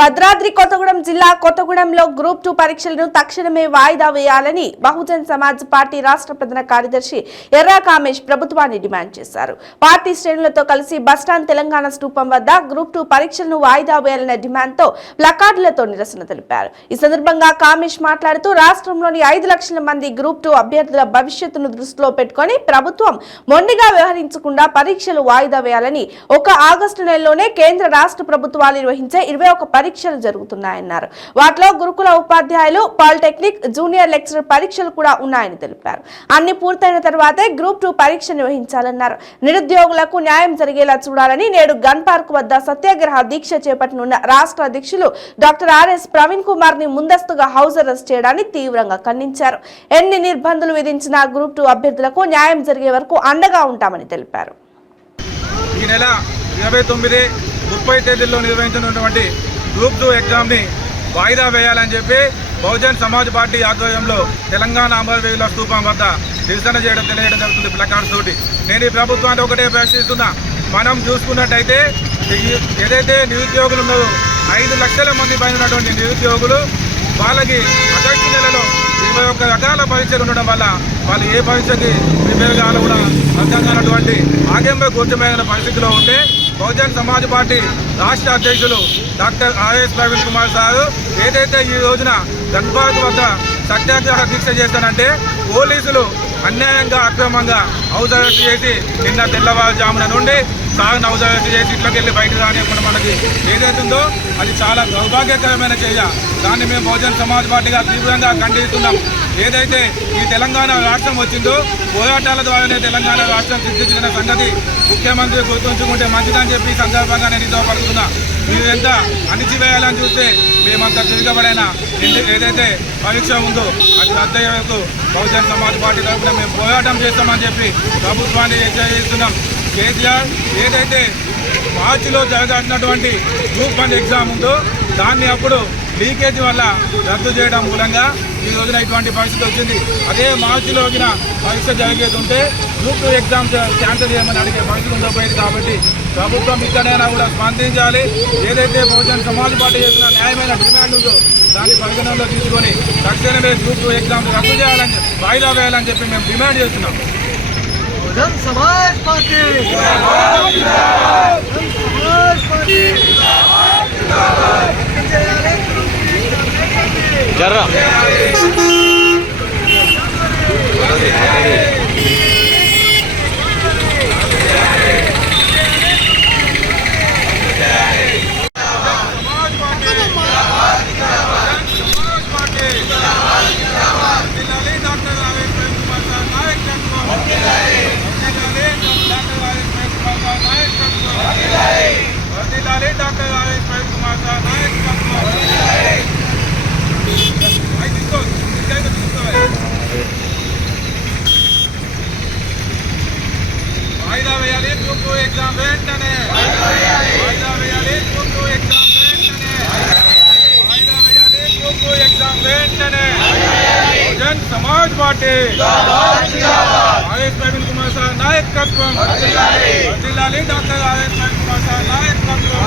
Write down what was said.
భద్రాద్రి కొత్తగూడెం జిల్లా కొత్తగూడెంలో group two పరీక్షలను తక్షణమే వాయిదా వేయాలని బహుజన్ సమాజ్ పార్టీ రాష్ట్ర ప్రధాన కార్యదర్శి ఎర్రా కామేష్ ప్రభుత్వాన్ని డిమాండ్ చేశారు. పార్టీ శ్రేణులతో కలిసి బస్టాండ్ తెలంగాణ స్థూపం వద్ద గ్రూప్ టూ పరీక్షలను వాయిదా వేయాలనే డిమాండ్తో ప్లకార్డులతో నిరసన తెలిపారు. ఈ సందర్భంగా కామేష్ మాట్లాడుతూ రాష్ట్రంలోని ఐదు లక్షల మంది గ్రూప్ టూ అభ్యర్థుల భవిష్యత్తును దృష్టిలో పెట్టుకొని ప్రభుత్వం మొండిగా వ్యవహరించకుండా పరీక్షలు వాయిదా వేయాలని ఒక ఆగస్టు నెలలోనే కేంద్ర రాష్ట్ర ప్రభుత్వాలు నిర్వహించే ఇరవై ఒక పరీక్షలు జరుగుతున్నాయన్నారు. వాటిలో గురుకుల ఉపాధ్యాయులు పాలిటెక్నిక్ జూనియర్ లెక్చరర్ పరీక్షలు కూడా ఉన్నాయని తెలిపారు. అన్ని పూర్తయిన తర్వాతే గ్రూప్ టూ పరీక్ష నిర్వహించాలన్నారు. నిరుద్యోగులకు న్యాయం జరిగేలా చూడాలని నేడు గన్ పార్క్ వద్ద సత్యాగ్రహ దీక్ష చేపట్టనున్న రాష్ట్ర అధ్యక్షులు డాక్టర్ ఆర్ఎస్ ప్రవీణ్ కుమార్ని ముందస్తుగా హౌస్ అరెస్ట్ చేయడాన్ని తీవ్రంగా ఖండించారు. ఎన్ని నిర్బంధాలు విధించినా గ్రూప్ టూ అభ్యర్థులకు న్యాయం జరిగే వరకు అండగా ఉంటామని తెలిపారు. ఈ నెల ఇరవై తొమ్మిది ముప్పై తేదీల్లో నిర్వహించినటువంటి గ్రూప్ టూ ఎగ్జామ్ని వాయిదా వేయాలని చెప్పి బహుజన్ సమాజ్ పార్టీ ఆధ్వర్యంలో తెలంగాణ అమరవీరుల స్థూపం వద్ద నిరసన చేయడం తెలియడం జరుగుతుంది ప్లకార్డ్స్ తోటి. నేను ఈ ప్రభుత్వాన్ని ఒకటే ప్రశ్నిస్తున్నా. మనం చూసుకున్నట్టయితే ఏదైతే నిరుద్యోగులు ఉన్నారో ఐదు లక్షల మంది పైన ఉన్నటువంటి నిరుద్యోగులు వాళ్ళకి ఆగస్టు నెలలో ఇరవై ఒక్క రకాల పరీక్షలు ఉండడం వల్ల వాళ్ళు ఏ పరీక్షకి ప్రిపేర్ కావాలో కూడా అర్థం కానటువంటి ఆగంలో కూర్చోమైన పరిస్థితిలో ఉంటే బహుజన్ సమాజ్ పార్టీ రాష్ట్ర అధ్యక్షులు doctor RS Praveen Kumar sir ఏదైతే ఈ రోజున గన్బాగ్ వద్ద సత్యాగ్రహ దీక్ష చేస్తానంటే పోలీసులు అన్యాయంగా అక్రమంగా హౌస్ అరెస్ట్ చేసి నిన్న తెల్లవారుజామున నుండి సాగును హౌస్ అరెస్ట్ చేసి ఇట్లోకి వెళ్ళి బయటకు రానివ్వకుండా మనకి ఏదైతుందో అది చాలా దౌర్భాగ్యకరమైన చర్య. దాన్ని మేము బహుజన్ సమాజ్ పార్టీగా తీవ్రంగా ఖండిస్తున్నాం. ఏదైతే ఈ తెలంగాణ రాష్ట్రం వచ్చిందో పోరాటాల ద్వారానే తెలంగాణ రాష్ట్రం సిద్ధించిన సంగతి ముఖ్యమంత్రి గుర్తుంచుకుంటే మంచిదని చెప్పి ఈ సందర్భంగా నేను ఇంతో పడుతున్నా మీరు ఎంత అణిచివేయాలని చూస్తే మేమంతా తిరగబడైన? ఏదైతే పరీక్ష ఉందో అది రద్దయ్యేందుకు బహుజన్ సమాజ్ పార్టీ తరఫున మేము పోరాటం చేస్తామని చెప్పి ప్రభుత్వాన్ని హెచ్చరిస్తున్నాం. కేసీఆర్ ఏదైతే మార్చిలో జరగాల్సినటువంటి గ్రూప్ వన్ ఎగ్జామ్ ఉందో దాన్ని అప్పుడు లీకేజ్ వల్ల రద్దు చేయడం మూలంగా ఈ రోజున ఇటువంటి పరిస్థితి వచ్చింది. అదే మార్చిలో వచ్చిన పరీక్ష జరిగేది ఉంటే గ్రూప్ టూ ఎగ్జామ్ క్యాన్సిల్ చేయమని అడిగే పరిస్థితి ఉండబోయేది కాబట్టి ప్రభుత్వం ఇక్కడైనా కూడా స్పందించాలి. ఏదైతే బహుజన్ సమాజ్ పార్టీ చేసిన న్యాయమైన డిమాండ్ ఉందో దాన్ని పరిగణనలో తీసుకొని తక్షణమే గ్రూప్ టూ ఎగ్జామ్ రద్దు చేయాలని చెప్పి వాయిదా వేయాలని చెప్పి మేము డిమాండ్ చేస్తున్నాం. సమాజ్ పార్టీ. జర్రా సమాజ్ పార్టీ సమాజ్ పార్టీ జిల్లాలే డాక్టర్ రాజేష్ ప్రేమ్ కుమార్ సార్ నాయకత్వం జిల్లాలే డాక్టర్ రాజేష్ ప్రేమ్ కుమార్ సార్ నాయకత్వం జిల్లాలే డాక్టర్ రాజేష్ ప్రేమ్ కుమార్ సార్ నాయకత్వం ఐదు తీసుకో ఇంకా తీసుకోవాలి వాయిదా వేయాలి గ్రూప్ టూ ఎగ్జామ్ వెంటనే వాయిదా వేయాలి గ్రూప్ టూ ఎగ్జామ్ వెంటనే వాయిదా వేయాలి గ్రూప్ టూ ఎగ్జామ్ వెంటనే Jan Samaj party RS Praveen Kumar sir నాయకత్వం జిల్లాలి doctor RS Praveen Kumar sir నాయకత్వం